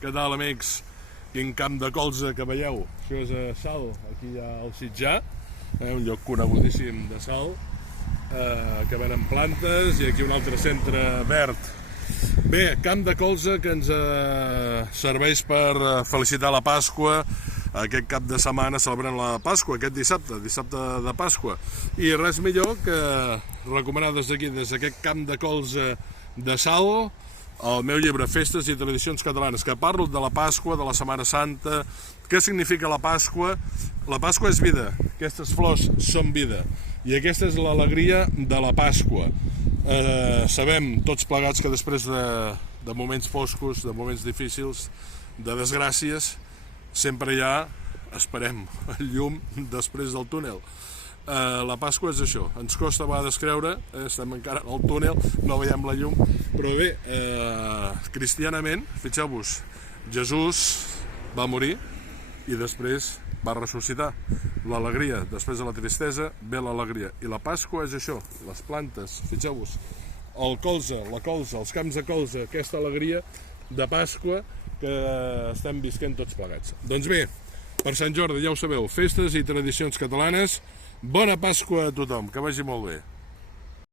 Què tal, amics? Quin camp de colza que veieu. Això és a Salt, aquí al Sitjar, un lloc conegudíssim de Salt, que venen plantes, i aquí un altre centre verd. Bé, camp de colza que ens serveix per felicitar la Pasqua. Aquest cap de setmana celebrem la Pasqua, aquest dissabte de Pasqua. I res millor que recomanar des d'aquí, des d'aquest camp de colza de Salt, el meu llibre Festes i Tradicions Catalanes, que parlo de la Pasqua, de la Setmana Santa. Què significa la Pasqua? La Pasqua és vida, aquestes flors són vida, i aquesta és l'alegria de la Pasqua. Sabem tots plegats que després de moments foscos, de moments difícils, de desgràcies, sempre hi ha, esperem, el llum després del túnel. La Pasqua és això, ens costa a vegades creure, estem encara en el túnel, no veiem la llum, però bé, cristianament, fixeu-vos, Jesús va morir i després va ressuscitar. L'alegria, després de la tristesa, ve l'alegria. I la Pasqua és això, les plantes, fixeu-vos, el colza, la colza, els camps de colza, aquesta alegria de Pasqua que estem visquent tots plegats. Doncs bé, per Sant Jordi, ja ho sabeu, festes i tradicions catalanes. Bona Pasqua a tothom, que vagi molt bé.